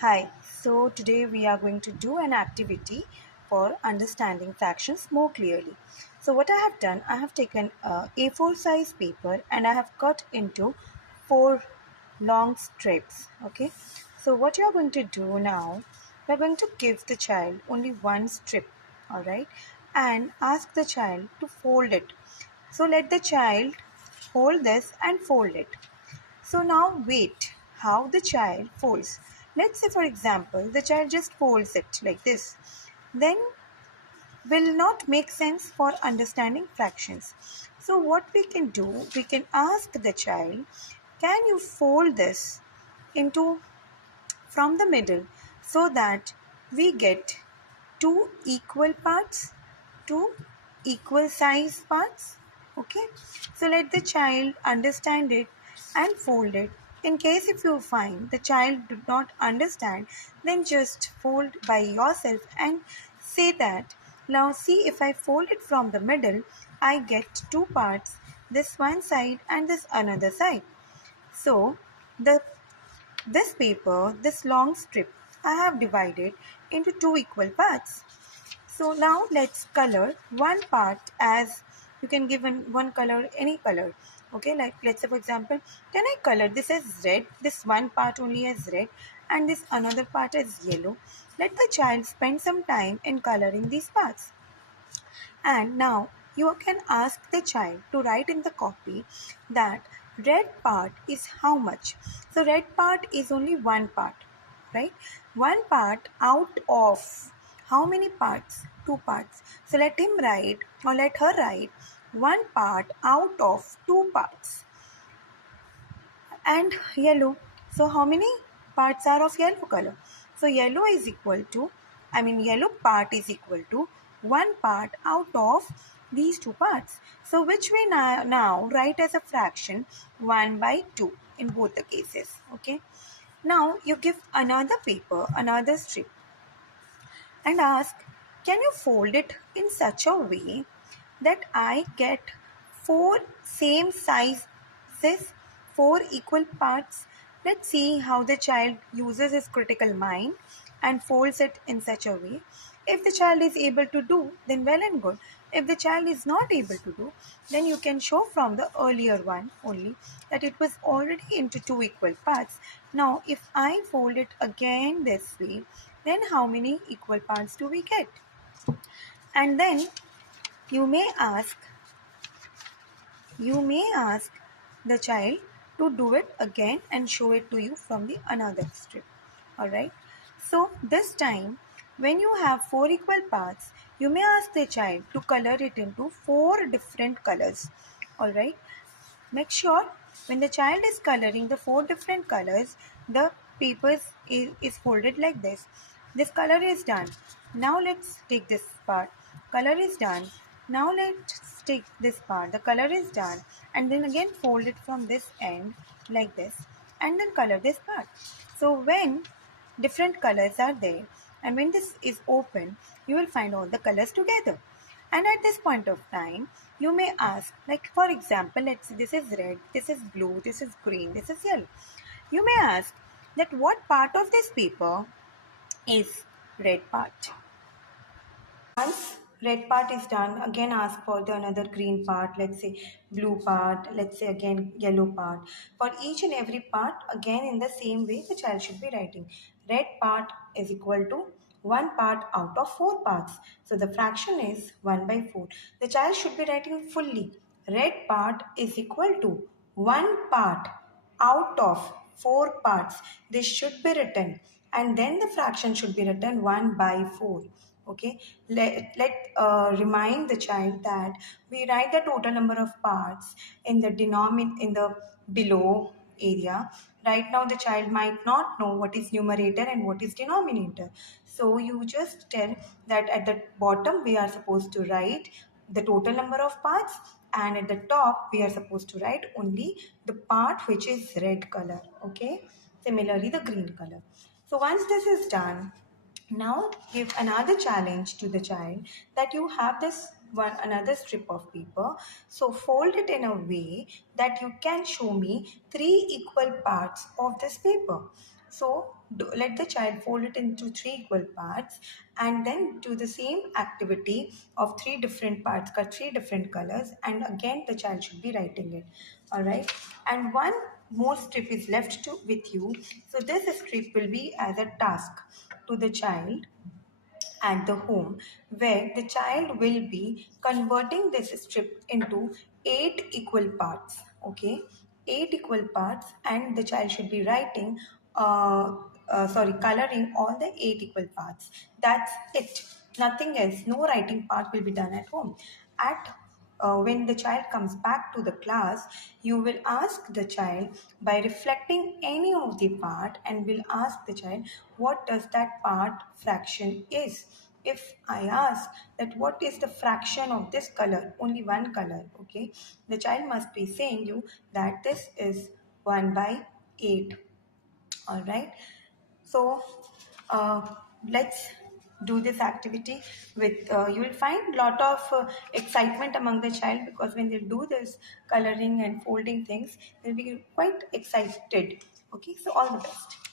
Hi, so today we are going to do an activity for understanding fractions more clearly. So what I have done, I have taken a A4 size paper and I have cut into 4 long strips. Okay, so what you are going to do now, we are going to give the child only one strip, alright, and ask the child to fold it. So let the child hold this and fold it. So now wait how the child folds. Let's say for example the child just folds it like this. Then will not make sense for understanding fractions. So what we can do, we can ask the child, can you fold this into from the middle so that we get two equal parts, two equal size parts. Okay, so let the child understand it and fold it. In case if you find the child do not understand, then just fold by yourself and say that, now see, if I fold it from the middle, I get two parts, this one side and this another side. So the this paper, this long strip, I have divided into two equal parts. So now let's color one part as you can give one color, any color. Okay, like let's say for example, can I color this as red, this one part only as red and this another part as yellow. Let the child spend some time in coloring these parts. And now you can ask the child to write in the copy that red part is how much. So red part is only one part, right? One part out of how many parts? Two parts. So let him write or let her write one part out of two parts. And yellow. So how many parts are of yellow color? So yellow is equal to, yellow part is equal to one part out of these two parts. So which we now write as a fraction 1 by 2 in both the cases. Okay. Now you give another paper, another strip and ask, can you fold it in such a way that I get four same sizes, four equal parts? Let's see how the child uses his critical mind and folds it in such a way. If the child is able to do, then well and good. If the child is not able to do, then you can show from the earlier one only that it was already into two equal parts. Now, if I fold it again this way, then how many equal parts do we get? And then you may ask, the child to do it again and show it to you from the another strip. Alright. So this time when you have four equal parts, you may ask the child to color it into four different colors. Alright. Make sure when the child is coloring the four different colors, the paper is folded like this. This color is done. Now let's take this part. Color is done. Now let's take this part. The color is done. And then again fold it from this end like this. And then color this part. So when different colors are there and when this is open, you will find all the colors together. And at this point of time, you may ask, like for example, let's say this is red, this is blue, this is green, this is yellow. You may ask that what part of this paper is red part. Once red part is done, again ask for the another green part, let's say blue part, let's say again yellow part. For each and every part, again in the same way, the child should be writing. Red part is equal to one part out of four parts. So the fraction is 1 by 4. The child should be writing fully. Red part is equal to one part out of four parts. This should be written and then the fraction should be written 1 by 4. Okay, let remind the child that we write the total number of parts in the in the below area. Right now the child might not know what is numerator and what is denominator, so you just tell that at the bottom we are supposed to write the total number of parts and at the top we are supposed to write only the part which is red color. Okay, similarly the green color. So once this is done, now give another challenge to the child that you have this one another strip of paper. So fold it in a way that you can show me three equal parts of this paper. So let the child fold it into three equal parts and then do the same activity of three different parts, cut three different colors, and again the child should be writing it. All right, and one more strip is left with you. So this strip will be as a task to the child at the home, where the child will be converting this strip into eight equal parts. Okay, eight equal parts, and the child should be writing coloring all the eight equal parts. That's it, nothing else. No writing part will be done at home. At when the child comes back to the class, you will ask the child by reflecting any of the part, and will ask the child what does that part fraction is. If I ask that what is the fraction of this color, only one color, okay, the child must be saying you that this is 1 by 8. All right, so uh, let's do this activity with you will find lot of excitement among the child, because when they do this coloring and folding things, they'll be quite excited. Okay, so all the best.